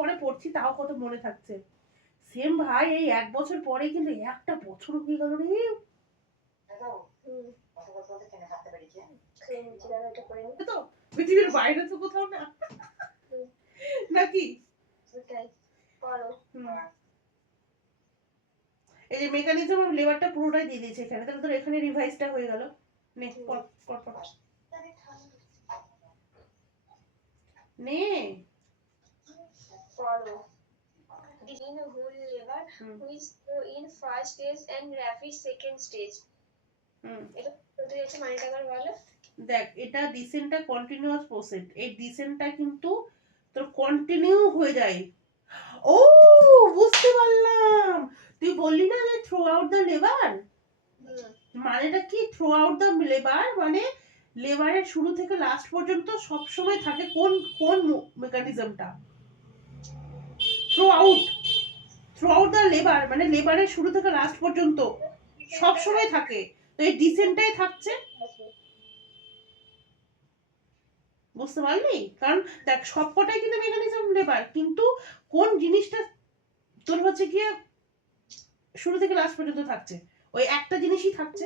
পরে পড়ছি তাও কত মনে থাকছে। সেম ভাই এই 1 বছর পরে কিন্তু একটা বছর হয়ে গেল রে। তো পৃথিবীর বাইরে তো কোথাও না নাকি? এই যে মেকানিজম অফ লেবারটা পুরোটাই দিয়ে দিয়েছে এখানে, তাহলে তোর এখানে রিভাইজটা হয়ে গেল। নে পড় নে Follow. In a whole lever who is in first stage and rapid second stage. এটা বলতে যাচ্ছে মানেটা আবার বলো। দেখ এটা ডিসেন্টটা কন্টিনিউয়াস প্রসেস, এই ডিসেন্টটা কিন্তু তোর কন্টিনিউ হয়ে যায়। ও বুঝতে পারলাম, তুই বললি না যে থ্রু আউট দ্য লেবার, মানেটা কি? থ্রু আউট দ্য লেবার মানে লেবারের শুরু থেকে লাস্ট পর্যন্ত সব সময় থাকে কোন কোন মেকানিজমটা? থ্রু আউট দ্য লেবার মানে লেবারের শুরু থেকে লাস্ট পর্যন্ত সব সময় থাকে, তো এই ডিসেন্টটাই থাকছে। বুঝতে পারলি? কারণ দেখ সবকটাই কিন্তু মেকানিজম লেবার, কিন্তু কোন জিনিসটা তোর হচ্ছে গিয়ে শুরু থেকে লাস্ট পর্যন্ত থাকছে, ওই একটা জিনিসই থাকছে,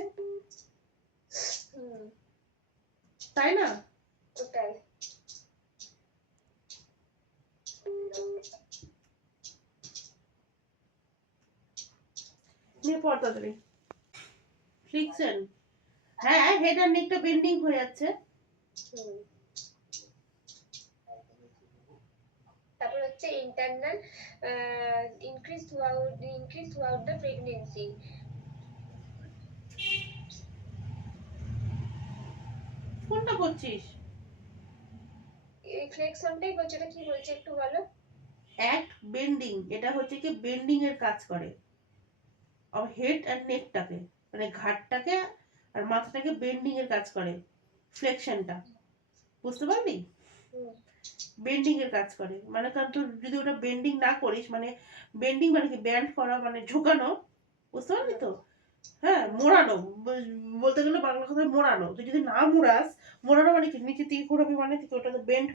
তাই না? ওটাই। নিয়ে পড় তাড়াতাড়ি। ফ্রিকশন, হ্যাঁ হেড আর নেকটা বেন্ডিং হয়ে যাচ্ছে। তারপর হচ্ছে internal increase throughout the pregnancy. কোনটা করছিস? এই ফ্লেক্সনটাই বলছে, এটা কি বলছে একটু বলো। অ্যাক্ট বেন্ডিং, এটা হচ্ছে কি বেন্ডিং এর কাজ করে হেড আর নেকটাকে, মানে ঘাটটাকে আর মাথাটাকে বেন্ডিং এর কাজ করে ফ্লেকশনটা। বুঝতে পারলি? বেন্ডিং এর কাজ করে, মানে কারণ তুই যদি ওটা বেন্ডিং না করিস, মানে বেন্ডিং মানে কি ব্যান্ড করা মানে ঝুঁকানো, বুঝতে পারলি তো? হ্যাঁ মোড়ানো, বলতে গেলে বাংলা কথায় মোড়ানো। তুই যদি না মোড়াস, মোড়ানো মানে কি নিচে থেকে ঘোরাবি মানে থেকে ওটা বেন্ড